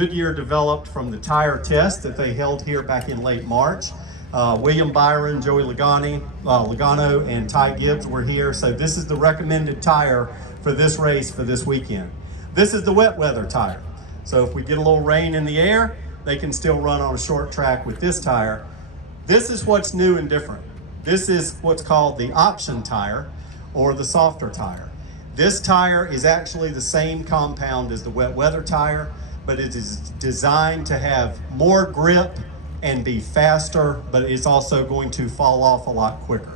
Goodyear developed from the tire test that they held here back in late March. William Byron, Joey Logano, and Ty Gibbs were here. So this is the recommended tire for this race for this weekend. This is the wet weather tire. So if we get a little rain in the air, they can still run on a short track with this tire. This is what's new and different. This is what's called the option tire or the softer tire. This tire is actually the same compound as the wet weather tire, but it is designed to have more grip and be faster, but it's also going to fall off a lot quicker.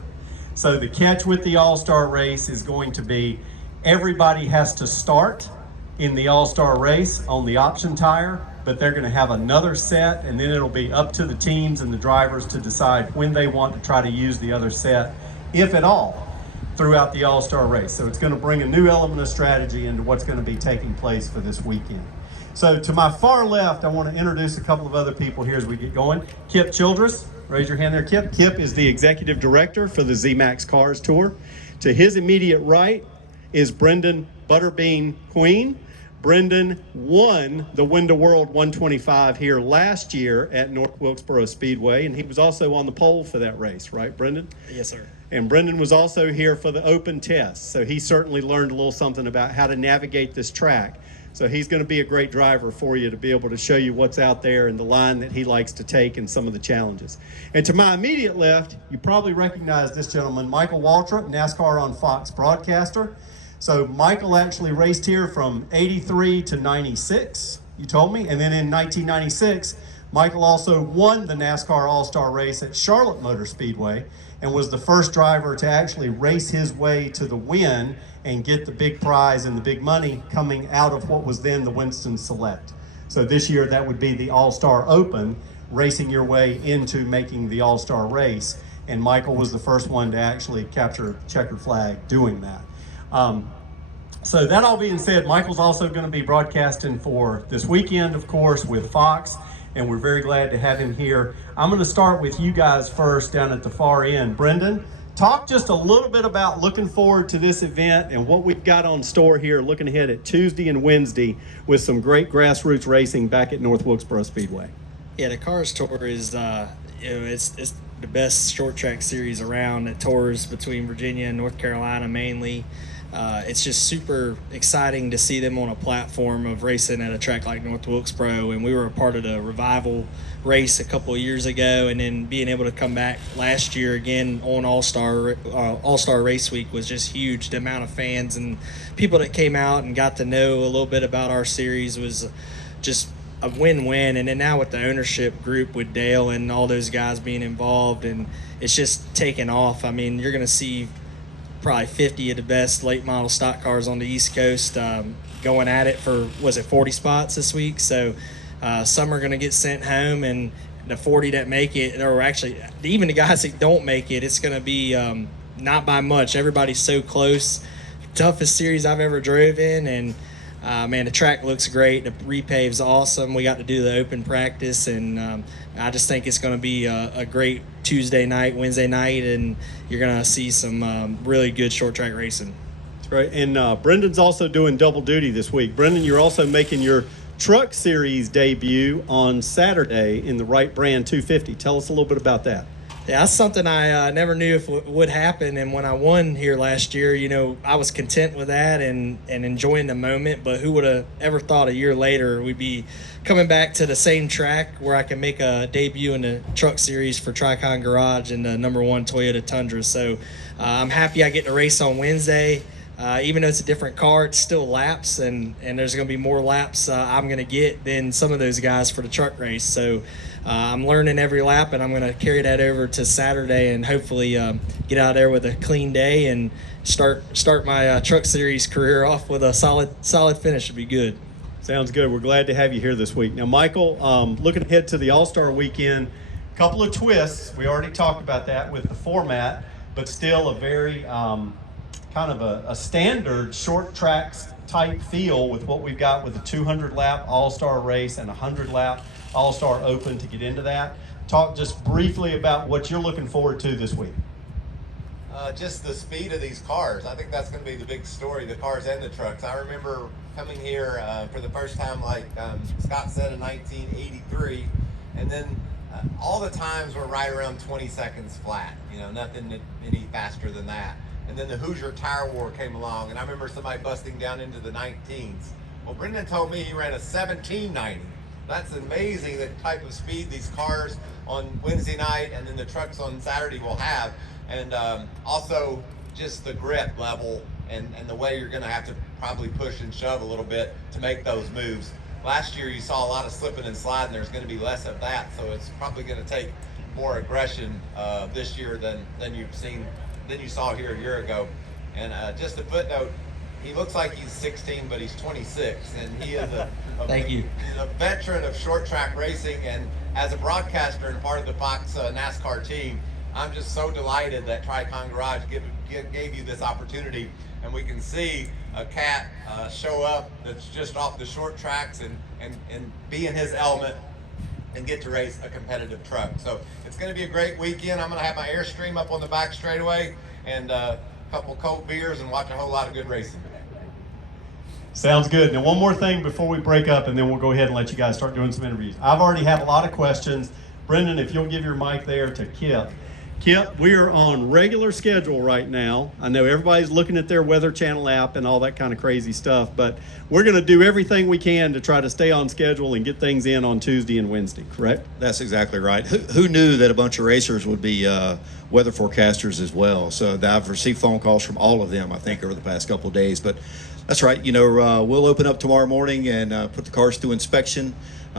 So the catch with the All-Star race is going to be everybody has to start in the All-Star race on the option tire, but they're going to have another set, and then it'll be up to the teams and the drivers to decide when they want to try to use the other set, if at all, throughout the All-Star race. So it's going to bring a new element of strategy into what's going to be taking place for this weekend. So to my far left, I want to introduce a couple of other people here as we get going. Kip Childress, raise your hand there, Kip. Kip is the executive director for the Z-Max Cars Tour. To his immediate right is Brendan Butterbean Queen. Brendan won the Win the World 125 here last year at North Wilkesboro Speedway, and he was also on the pole for that race, right, Brendan? Yes, sir. And Brendan was also here for the open test, so he certainly learned a little something about how to navigate this track. So he's going to be a great driver for you to be able to show you what's out there and the line that he likes to take and some of the challenges. And to my immediate left, you probably recognize this gentleman, Michael Waltrip, NASCAR on Fox broadcaster. So Michael actually raced here from 83 to 96, you told me. And then in 1996, Michael also won the NASCAR All-Star race at Charlotte Motor Speedway and was the first driver to actually race his way to the win and get the big prize and the big money coming out of what was then the Winston Select. So this year that would be the All-Star Open, racing your way into making the All-Star race. And Michael was the first one to actually capture a checkered flag doing that. So that all being said, Michael's also going to be broadcasting for this weekend, of course, with Fox, and we're very glad to have him here. I'm going to start with you guys first down at the far end. Brendan, talk just a little bit about looking forward to this event and what we've got on store here, looking ahead at Tuesday and Wednesday with some great grassroots racing back at North Wilkesboro Speedway. Yeah, the Cars Tour is it's the best short track series around. It tours between Virginia and North Carolina mainly. It's just super exciting to see them on a platform of racing at a track like North Wilkesboro, and we were a part of the revival race a couple of years ago, and then being able to come back last year again on All-Star Race Week was just huge. The amount of fans and people that came out and got to know a little bit about our series was just a win-win. And then now with the ownership group with Dale and all those guys being involved, and it's just taken off. I mean, you're going to see probably 50 of the best late model stock cars on the East Coast going at it for, 40 spots this week? So some are going to get sent home, and the 40 that make it, or actually even the guys that don't make it, it's going to be not by much. Everybody's so close. Toughest series I've ever drove in, and man, the track looks great. The repave's awesome. We got to do the open practice, and I just think it's going to be a great Tuesday night, Wednesday night, and you're going to see some really good short track racing. That's right. And Brendan's also doing double duty this week. Brendan, you're also making your truck series debut on Saturday in the Wright Brand 250. Tell us a little bit about that. Yeah, that's something I never knew if would happen. And when I won here last year, I was content with that and enjoying the moment. But who would have ever thought a year later we'd be coming back to the same track where I can make a debut in the truck series for Tricon Garage in the #1 Toyota Tundra. So I'm happy I get to race on Wednesday. Even though it's a different car, it's still laps, and there's going to be more laps I'm going to get than some of those guys for the truck race. So I'm learning every lap, and I'm going to carry that over to Saturday and hopefully get out there with a clean day and start my truck series career off with a solid finish. Would be good. Sounds good. We're glad to have you here this week. Now, Michael, looking ahead to the All-Star weekend, a couple of twists. We already talked about that with the format, but still a very kind of a standard short tracks type feel with what we've got with a 200-lap All-Star race and a 100-lap All-Star Open to get into that. Talk just briefly about what you're looking forward to this week. Just the speed of these cars. I think that's going to be the big story, the cars and the trucks. I remember coming here for the first time, like Scott said, in 1983, and then all the times were right around 20 seconds flat. You know, nothing any faster than that. And then the Hoosier Tire War came along, and I remember somebody busting down into the 19s. Well, Brendan told me he ran a 1790. That's amazing, the type of speed these cars on Wednesday night and then the trucks on Saturday will have. And also just the grip level and the way you're gonna have to probably push and shove a little bit to make those moves. Last year you saw a lot of slipping and sliding. There's gonna be less of that, so it's probably gonna take more aggression this year than you saw here a year ago. And just a footnote, he looks like he's 16, but he's 26, and he is Thank you. He's a veteran of short track racing, and as a broadcaster and part of the Fox NASCAR team, I'm just so delighted that Tricon Garage gave you this opportunity, and we can see a cat show up that's just off the short tracks and be in his element and get to race a competitive truck. So it's going to be a great weekend. I'm going to have my Airstream up on the back straightaway and a couple cold beers and watch a whole lot of good racing. Sounds good. Now, one more thing before we break up, and then we'll go ahead and let you guys start doing some interviews. I've already had a lot of questions. Brendan, if you'll give your mic there to Kip. Kip, we are on regular schedule right now. I know everybody's looking at their Weather Channel app and all that kind of crazy stuff, but we're going to do everything we can to try to stay on schedule and get things in on Tuesday and Wednesday, correct? That's exactly right. Who knew that a bunch of racers would be weather forecasters as well? So I've received phone calls from all of them, I think, over the past couple of days. But that's right. You know, we'll open up tomorrow morning and put the cars through inspection.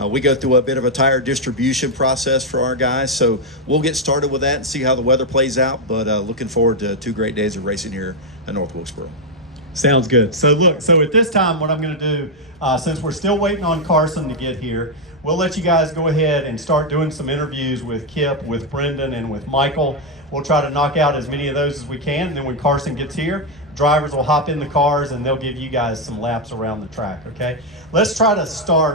We go through a bit of a tire distribution process for our guys, so we'll get started with that and see how the weather plays out. But looking forward to 2 great days of racing here at North Wilkesboro. Sounds good. So look, so at this time, what I'm going to do, since we're still waiting on Carson to get here, we'll let you guys go ahead and start doing some interviews with Kip, with Brendan, and with Michael. We'll try to knock out as many of those as we can, and then when Carson gets here, drivers will hop in the cars and they'll give you guys some laps around the track, okay? Let's try to start